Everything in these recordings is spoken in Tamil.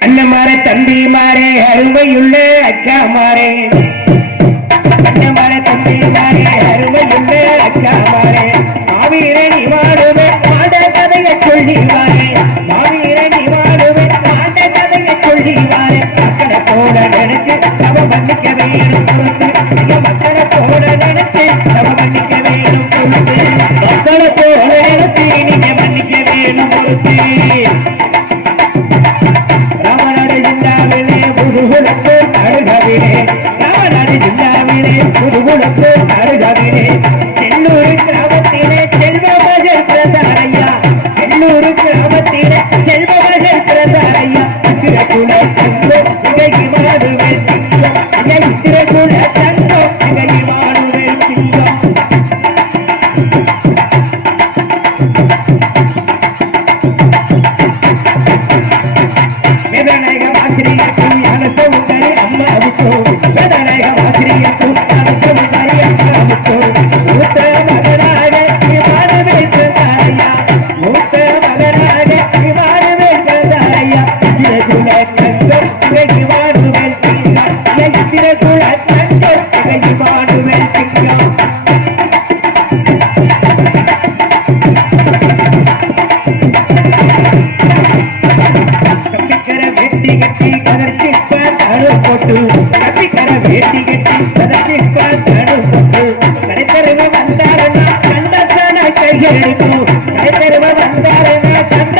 அண்ணமாரே தம்பி மாறே அருமையுள்ள அக்கா மாறே அண்ணமாரே தம்பி மாறே ஜெயிக்கும் தருவ வந்தாரே தந்த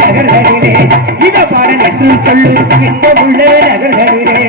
நகர்களிலே. இத பாடல் என்று சொல்லும் இன்பமுள்ள நகர்களிலே.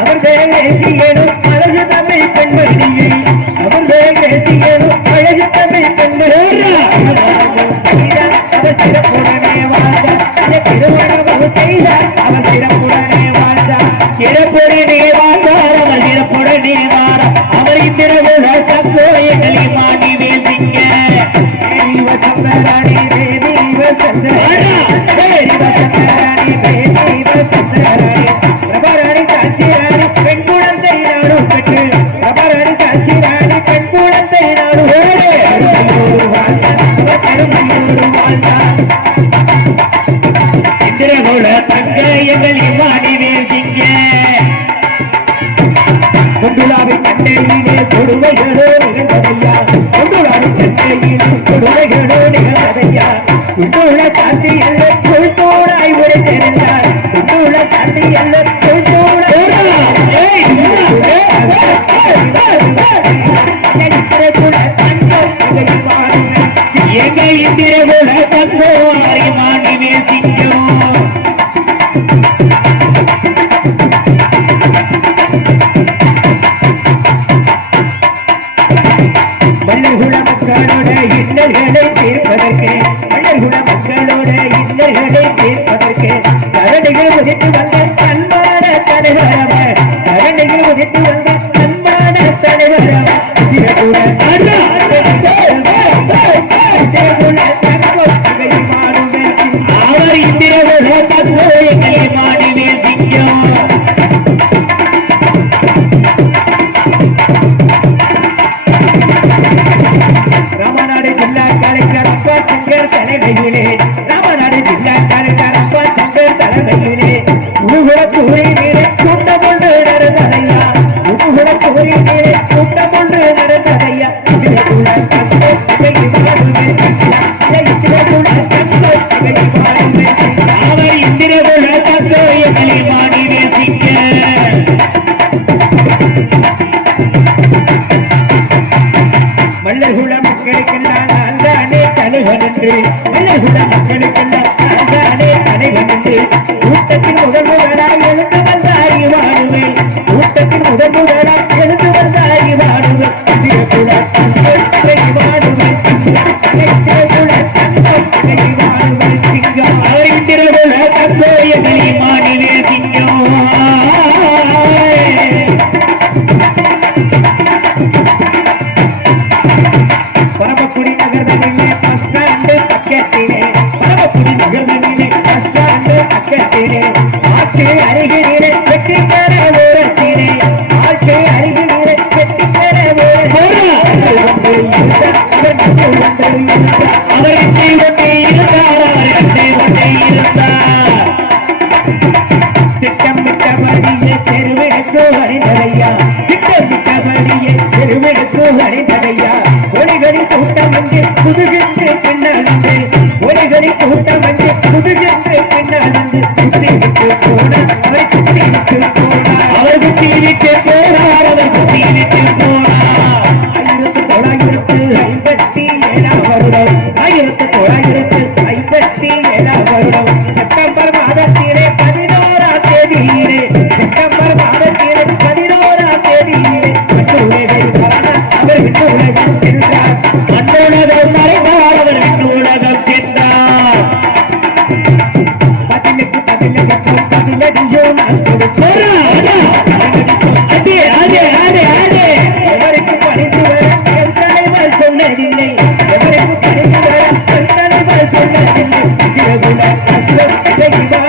அவர்கள் தேசியனும் அழகு தமிழ் பெண்மணியை. அவர்கள் தேசியனும் அழகு தமிழ் பெண்மணி செய்த அவர் சிறப்புடனே வாழ்ந்த திருமணம் செய்த அவர் சிறப்புடனே வாழ்ந்த சிறப்புடனே வாழ்ந்தார் அவர் சிறப்புடனே வாழ அவர் இந்திரவுல தக்கோயங்களை மாணி வேண்டிங்க சந்தராணி தேவி வசந்தராணி இந்திரகுல தங்க எங்கள் இவாடிவே சிங்க கொண்டுலாவை சட்டையிலே கொடுமைகளோ நிகழ்ந்ததையா கொண்டுலாவை சட்டையிலே கொடுமைகளோ நிகழ்ந்ததையா கொண்டுள்ள சாந்தி அல்ல கொள்கோடாய் ஒரு தெரிந்தார் கொண்டுள்ள சாந்தி அல்ல கொள்கோடாய் திருவிழ தந்தோரை மாணவே திங்கும் வல்லகுல மக்களோட இன்னல்களை தீர்ப்பதற்கு வல்லகுல மக்களோட இன்னல்களை தீர்ப்பதற்கு தரணிகள் உதித்து வந்த அன்பான தலைவரவ தரணிகள் உதித்து வந்த அன்பான தலைவரவ திருவிழ எனக்கு புதுகின்ற பெண்ணானந்து ஒலிகளை கூட்டம் வந்து புதுகின்ற பெண்ணானந்து குட்டி விட்டு போன அவள் குட்டி விட்டு போன அவள் குட்டி விட்டு